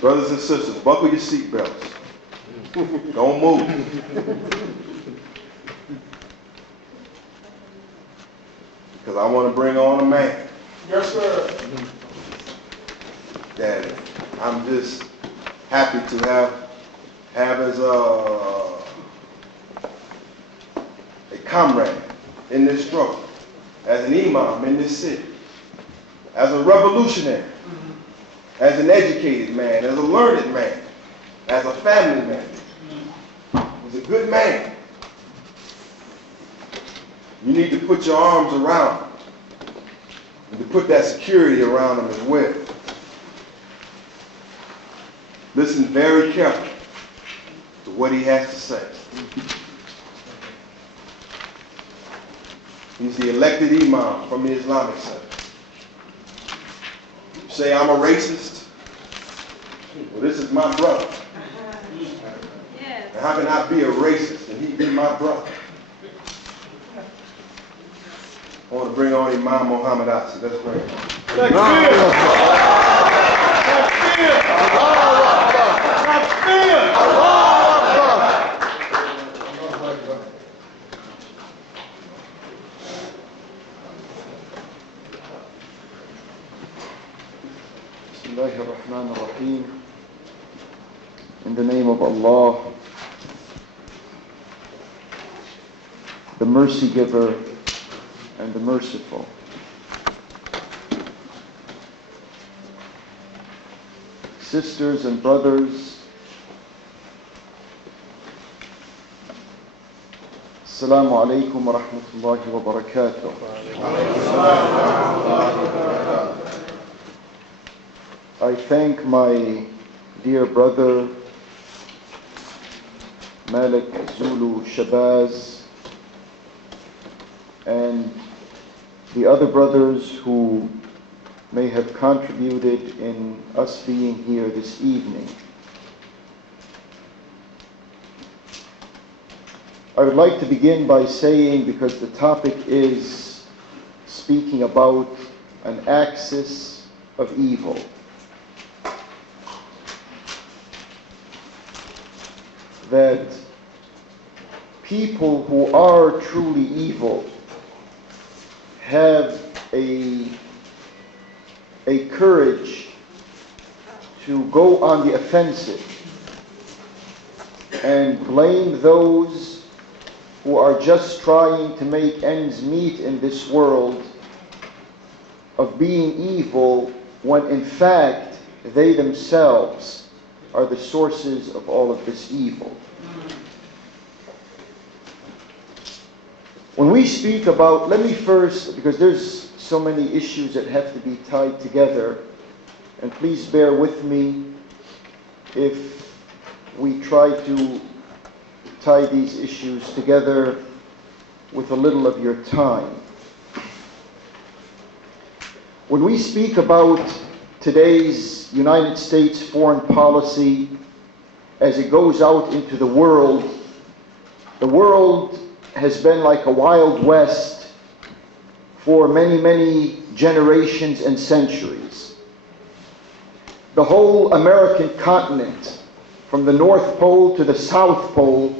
Brothers and sisters, buckle your seatbelts. Don't move. Because I want to bring on a man. Yes, sir. That I'm just happy to have as a comrade in this struggle, as an imam in this city, as a revolutionary, as an educated man, as a learned man, as a family man. He's a good man. You need to put your arms around him and to put that security around him as well. Listen very carefully to what he has to say. He's the elected imam from the Islamic Center. You say I'm a racist? Well, this is my brother. And how can I be a racist and he be my brother? I want to bring on Imam Muhammad Asi. Let's bring him. Bismillahir Rahmanir Rahim. In the name of Allah, the mercy giver and the merciful. Sisters and brothers, Assalamu alaikum wa rahmatullahi wa barakatuh. I thank my dear brother Malik Zulu Shabazz and the other brothers who may have contributed in us being here this evening. I would like to begin by saying, because the topic is speaking about an axis of evil, that people who are truly evil have a courage to go on the offensive and blame those who are just trying to make ends meet in this world of being evil, when in fact they themselves are the sources of all of this evil. When we speak about, let me first, because there's so many issues that have to be tied together, and please bear with me if we try to tie these issues together with a little of your time. When we speak about today's United States foreign policy as it goes out into the world has been like a Wild West for many, many generations and centuries. The whole American continent, from the North Pole to the South Pole,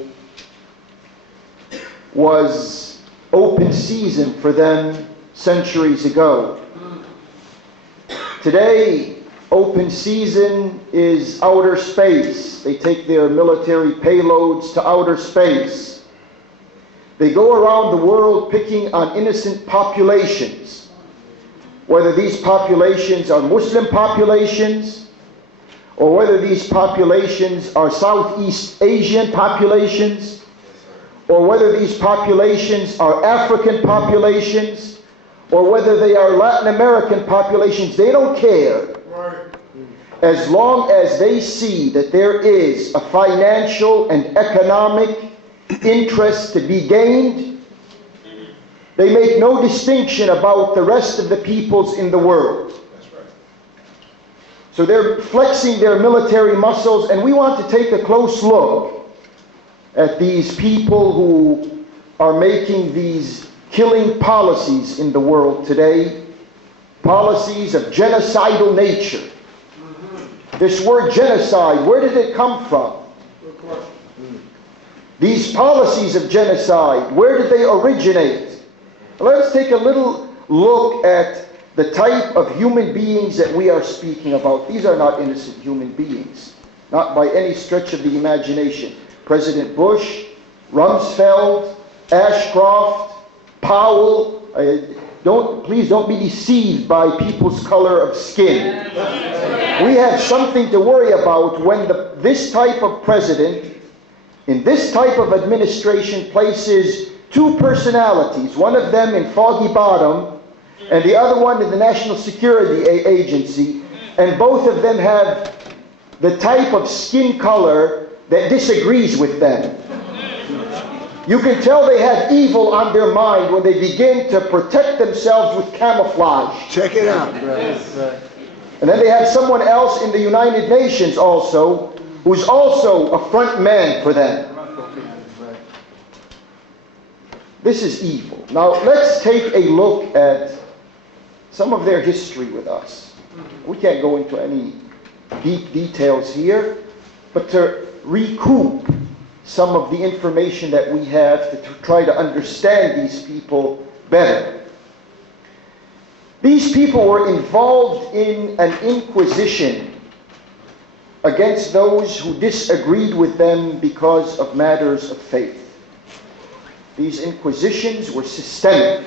was open season for them centuries ago. Today, open season is outer space. They take their military payloads to outer space. They go around the world picking on innocent populations, whether these populations are Muslim populations, or whether these populations are Southeast Asian populations, or whether these populations are African populations, or whether they are Latin American populations. They don't care. As long as they see that there is a financial and economic interest to be gained, they make no distinction about the rest of the peoples in the world. So they're flexing their military muscles, and we want to take a close look at these people who are making these killing policies in the world today, policies of genocidal nature. This word genocide, where did it come from? These policies of genocide, where did they originate? Let's take a little look at the type of human beings that we are speaking about. These are not innocent human beings, not by any stretch of the imagination. President Bush, Rumsfeld, Ashcroft, Powell. Please don't be deceived by people's color of skin. We have something to worry about when this type of president in this type of administration places two personalities, one of them in Foggy Bottom and the other one in the National Security Agency, and both of them have the type of skin color that disagrees with them. You can tell they have evil on their mind when they begin to protect themselves with camouflage. Check it out. And then they have someone else in the United Nations also, who's also a front man for them. This is evil. Now let's take a look at some of their history with us. We can't go into any deep details here, but to recoup some of the information that we have to try to understand these people better. These people were involved in an inquisition against those who disagreed with them because of matters of faith. These inquisitions were systemic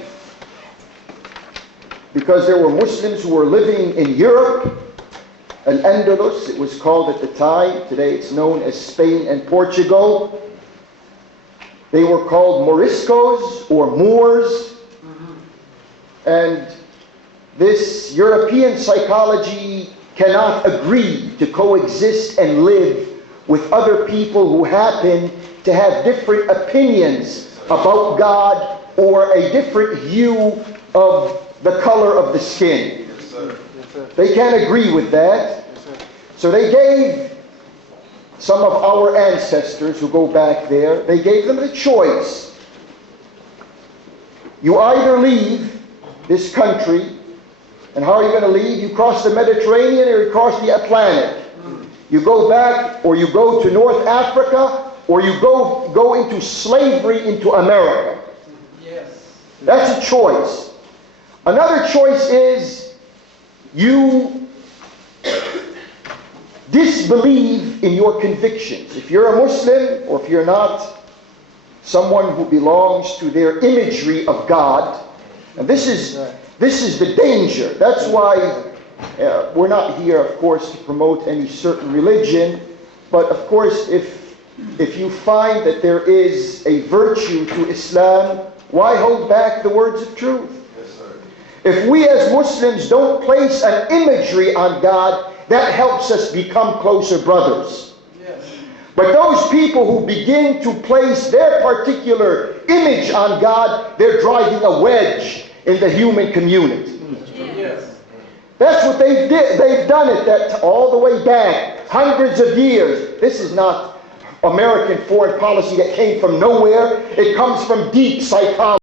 because there were Muslims who were living in Europe, Al-Andalus, it was called at the time. Today it's known as Spain and Portugal. They were called Moriscos or Moors. And this European psychology cannot agree to coexist and live with other people who happen to have different opinions about God or a different hue of the color of the skin. Yes, sir. They can't agree with that. So they gave some of our ancestors who go back there, they gave them the choice. You either leave this country, and how are you going to leave? You cross the Mediterranean or you cross the Atlantic. You go back, or you go to North Africa, or you go into slavery into America. Yes. That's a choice. Another choice is you disbelieve in your convictions. If you're a Muslim, or if you're not someone who belongs to their imagery of God, and this is the danger. That's why we're not here, of course, to promote any certain religion, but of course, if you find that there is a virtue to Islam, why hold back the words of truth? Yes, sir. If we as Muslims don't place an imagery on God, that helps us become closer brothers. Yes. But those people who begin to place their particular image on God, they're driving a wedge in the human community. Yes. That's what they've done it that all the way back, hundreds of years. This is not American foreign policy that came from nowhere. It comes from deep psychology.